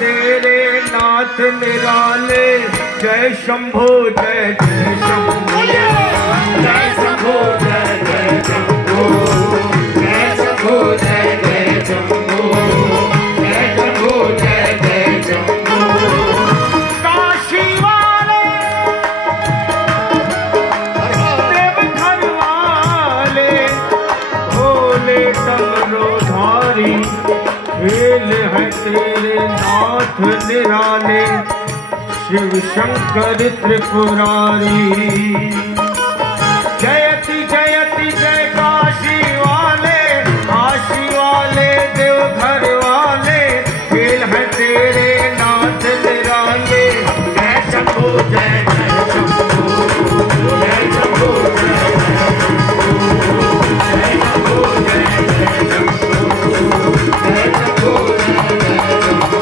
तेरे नाथ निराले। जय शंभो जय जय शंभो, जय शंभो जय जय शंभो, जय शंभो जय जय शंभो, जय शंभो जय जय शंभो। काशी वाले देवघर वाले भोले डमरूधारी, खेल है तेरे नाथ निराले। शिव शंकर त्रिपुरारी, जयति जयति जय काशी वाले, काशी वाले देवघर वाले, खेल है तेरे नाथ निराले। जय शंभो जय जय शंभो, जय शंभो जय जय शंभो, जय शंभो जय जय शंभो, जय शंभो जय जय शंभो।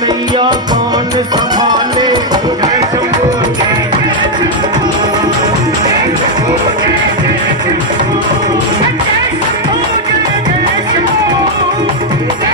नैया कौन संभाले। जय शंभो जय जय शंभो, जय शंभो जय जय शंभो, जय शंभो जय जय शंभो, जय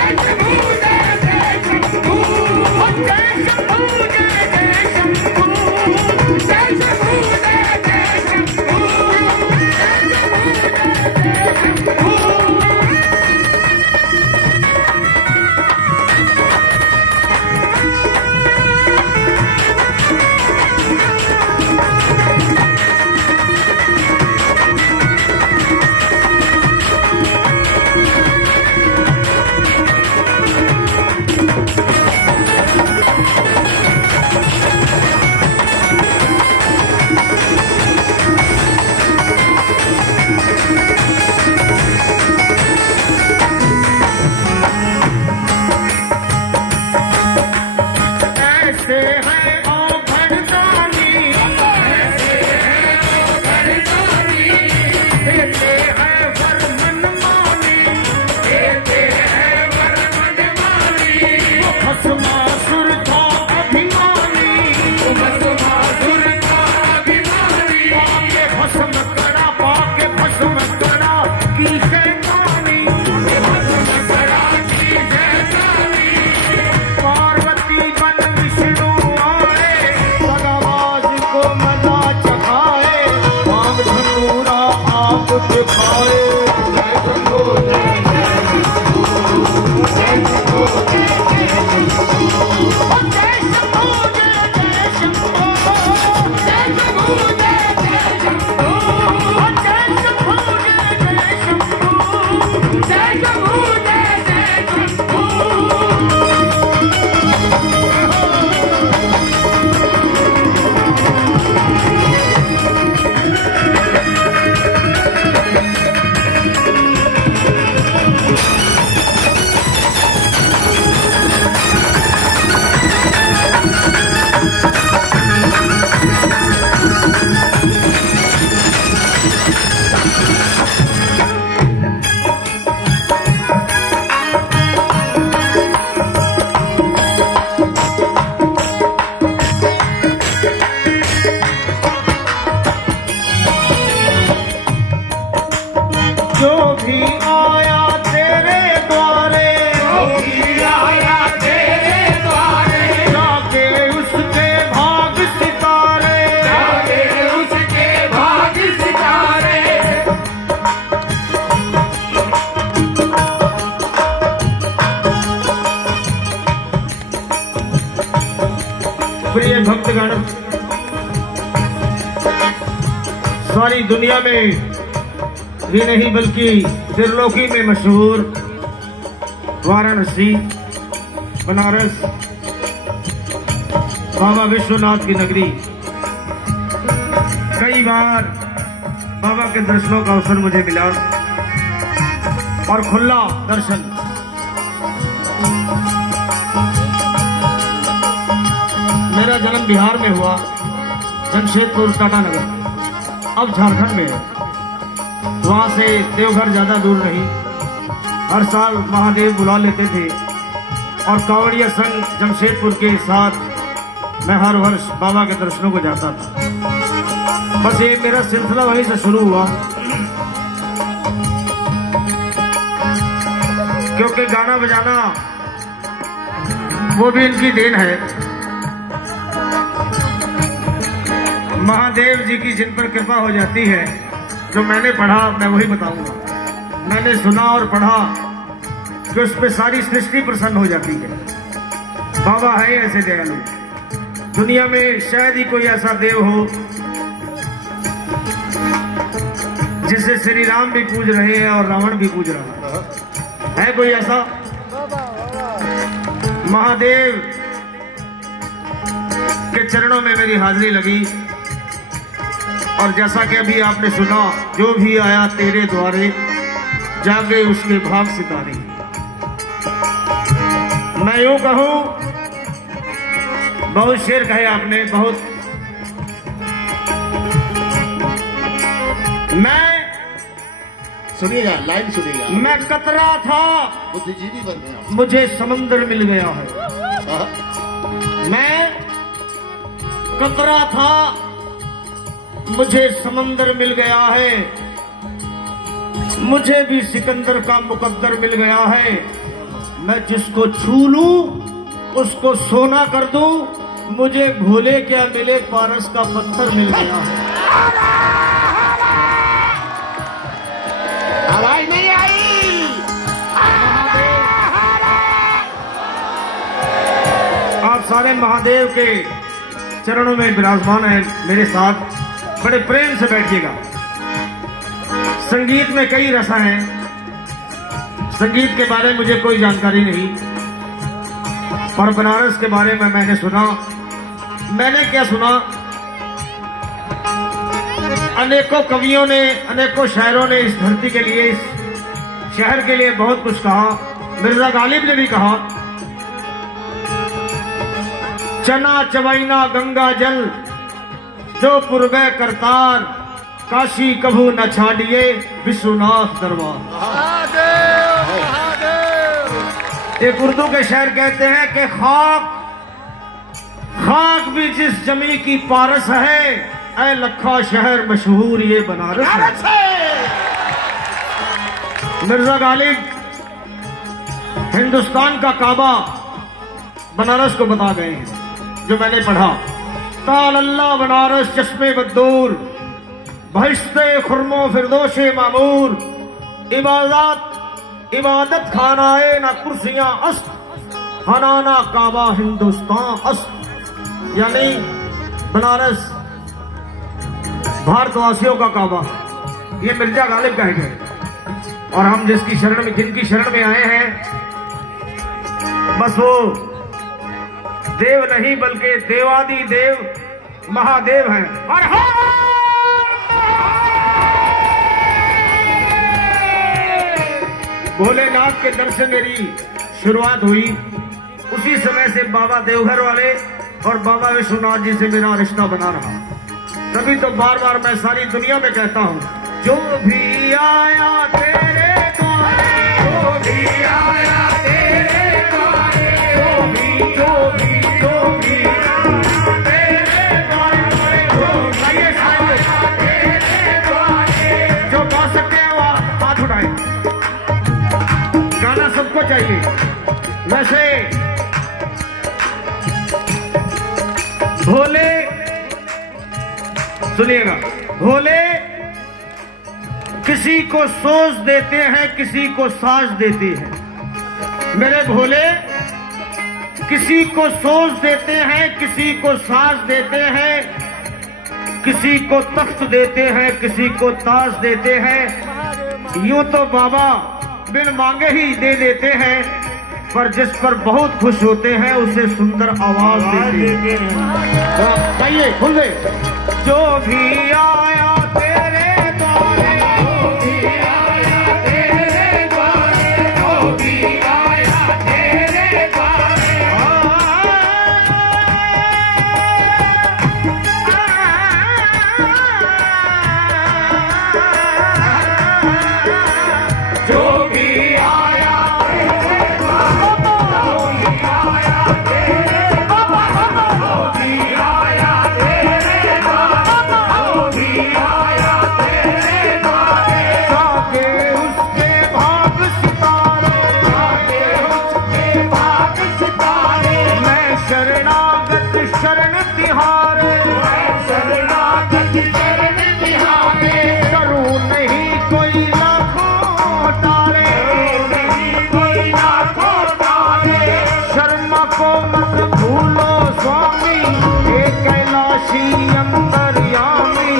शंभो जय जय शंभो, जय शंभो जय जय शंभो, जय शंभो जय जय शंभो, जय शंभो जय जय शंभो। प्रिय भक्तगण, सारी दुनिया में ही नहीं बल्कि त्रिलोकी में मशहूर वाराणसी, बनारस, बाबा विश्वनाथ की नगरी, कई बार बाबा के दर्शनों का अवसर मुझे मिला और खुला दर्शन। मेरा जन्म बिहार में हुआ, जमशेदपुर टाटानगर, अब झारखंड में है। वहां से देवघर ज्यादा दूर नहीं। हर साल महादेव बुला लेते थे और कांवड़िया संघ जमशेदपुर के साथ मैं हर वर्ष बाबा के दर्शनों को जाता था। बस ये मेरा सिलसिला वहीं से शुरू हुआ, क्योंकि गाना बजाना वो भी इनकी देन है। महादेव जी की जिन पर कृपा हो जाती है, जो मैंने पढ़ा मैं वही बताऊंगा। मैंने सुना और पढ़ा कि उस पर सारी सृष्टि प्रसन्न हो जाती है। बाबा है ऐसे दयालु, दुनिया में शायद ही कोई ऐसा देव हो जिसे श्री राम भी पूज रहे हैं और रावण भी पूज रहा है कोई ऐसा? महादेव के चरणों में मेरी हाजिरी लगी और जैसा कि अभी आपने सुना, जो भी आया तेरे द्वारे जागे उसके भाग सितारे। मैं यूं कहूं, बहुत शेर कहे आपने, बहुत। मैं सुनिएगा, लाइन सुनिएगा। मैं कतरा था, बुद्धिजीवी बन गया, मुझे समंदर मिल गया है। मैं कतरा था, मुझे समंदर मिल गया है। मुझे भी सिकंदर का मुकद्दर मिल गया है। मैं जिसको छू लूं उसको सोना कर दूं। मुझे भोले क्या मिले, पारस का पत्थर मिल गया है। आवाज नहीं आई। आप सारे महादेव के चरणों में विराजमान हैं मेरे साथ। बड़े प्रेम से बैठिएगा। संगीत में कई रस हैं। संगीत के बारे में मुझे कोई जानकारी नहीं, पर बनारस के बारे में मैंने सुना। मैंने क्या सुना, अनेकों कवियों ने, अनेकों शायरों ने इस धरती के लिए, इस शहर के लिए बहुत कुछ कहा। मिर्जा गालिब ने भी कहा, चना चवैना गंगा जल जो पूर्वे करतार, काशी कभू न छाड़िए विश्वनाथ दरबार। एक उर्दू के शायर कहते हैं कि खाक खाक भी जिस जमी की पारस है, ऐ लखा शहर मशहूर ये बनारस है। मिर्जा गालिब हिंदुस्तान का काबा बनारस को बता गए हैं, जो मैंने पढ़ा। ताल अल्लाह बनारस चश्मे बदूर, बहिश्ते खुरमो फिरदोशे मामूर, इबादत खानाए ना कुर्सियां अस्त, हनाना काबा हिंदुस्तान अस्त। यानी बनारस भारतवासियों का काबा, ये मिर्जा गालिब कहे गए। और हम जिसकी शरण में, जिनकी शरण में आए हैं, बस वो देव नहीं बल्कि देवादि देव महादेव हैं। और भोलेनाथ के दर से मेरी शुरुआत हुई। उसी समय से बाबा देवघर वाले और बाबा विश्वनाथ जी से मेरा रिश्ता बना रहा। तभी तो बार बार मैं सारी दुनिया में कहता हूँ, जो भी आया तेरे द्वारे, जो भी आया तेरे द्वारे, जो भी आया तेरे द्वारे, जो गा सकते हैं वो हाथ उठाए। गाना सबको चाहिए। वैसे भोले, सुनिएगा, भोले किसी को सोच देते हैं, किसी को साज देते हैं। मेरे भोले किसी को सोच देते हैं, किसी को साज देते हैं, किसी को तख्त देते हैं, किसी को ताज देते हैं। यूं तो बाबा बिन मांगे ही दे देते हैं, पर जिस पर बहुत खुश होते हैं उसे सुंदर आवाज देते हैं। गाइए खुल गए। जो भी आया तेरे द्वारे, जो भी आया तेरे द्वारे, जो भी आया तेरे द्वारे, जो भी आया शरणागत शरण तिहारे, शरणागत शरण तिहारे, करूं नहीं कोई लाखों तारे, नहीं कोई लाखों तारे। शर्मा को मत भूलो स्वामी, हे कैलाशी अंतर्यामी,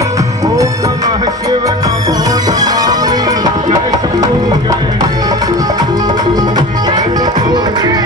ओम नमः शिव नमो नमामि। जय शंभू जय जय शंभू जय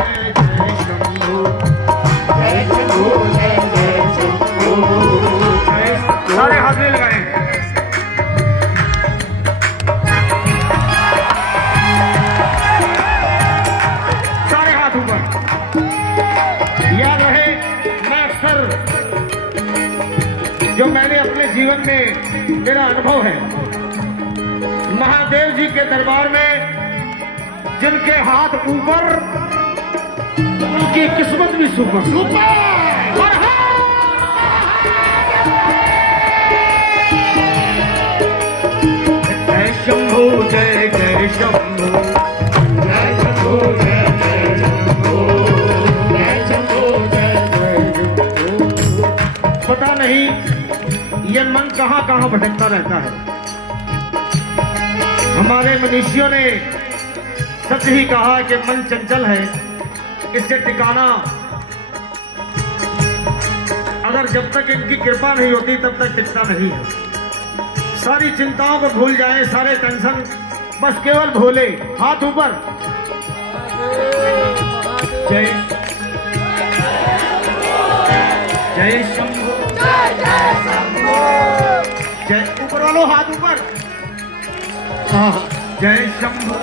जय शंभू, जय शंभू जय जय शंभू। सारे हाथ में लगाए। सारे हाथ ऊपर। याद रहे, मैं अक्सर जो मैंने अपने जीवन में मेरा अनुभव है, महादेव जी के दरबार में जिनके हाथ ऊपर उनकी किस्मत भी सुपर जय शंभू जय जय शंभू, जय शंभू जय जय शंभू, जय शंभू जय जय शंभू। पता नहीं ये मन कहाँ कहाँ भटकता रहता है। हमारे मनीषियों ने सच ही कहा कि मन चंचल है, इससे टिकाना अगर जब तक इनकी कृपा नहीं होती तब तक टिकता नहीं है। सारी चिंताओं को भूल जाए, सारे टेंशन बस केवल भोले। हाथ ऊपर। जय जय शंभू जय शंभू, जय ऊपर वालों हाथ ऊपर। जय शंभू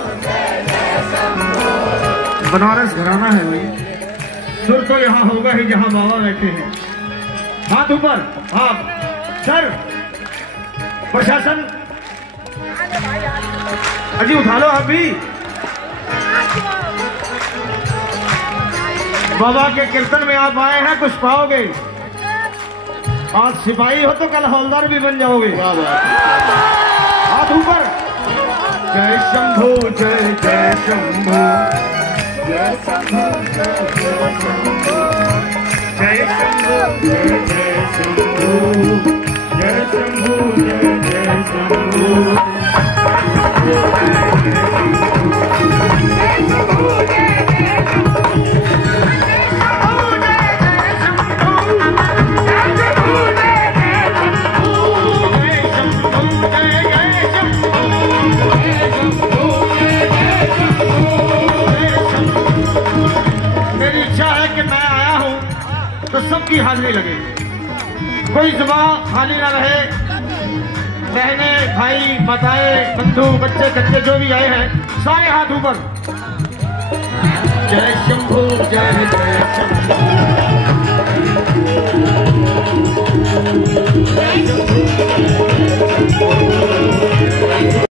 बनारस घराना है भाई, सुर तो यहाँ होगा ही जहाँ बाबा बैठे हैं। हाथ ऊपर। आप सर प्रशासन अजी उठा लो। अभी बाबा के कीर्तन में आप आए हैं, कुछ पाओगे। आज सिपाही हो तो कल हवलदार भी बन जाओगे। हाथ ऊपर। जय शंभू जय जय शंभू, जय शंभू जय जय शंभू, जय शंभू जय जय शंभू, जय शंभू जय जय शंभू। जय शंभू जय जय शंभू, है कि मैं आया हूं तो सबकी हाजिरी लगे, कोई जुबान खाली ना रहे। बहने, भाई, माताएं, बंधु, बच्चे कच्चे जो भी आए हैं, सारे हाथ ऊपर। जय शंभू, जय जय शंभू।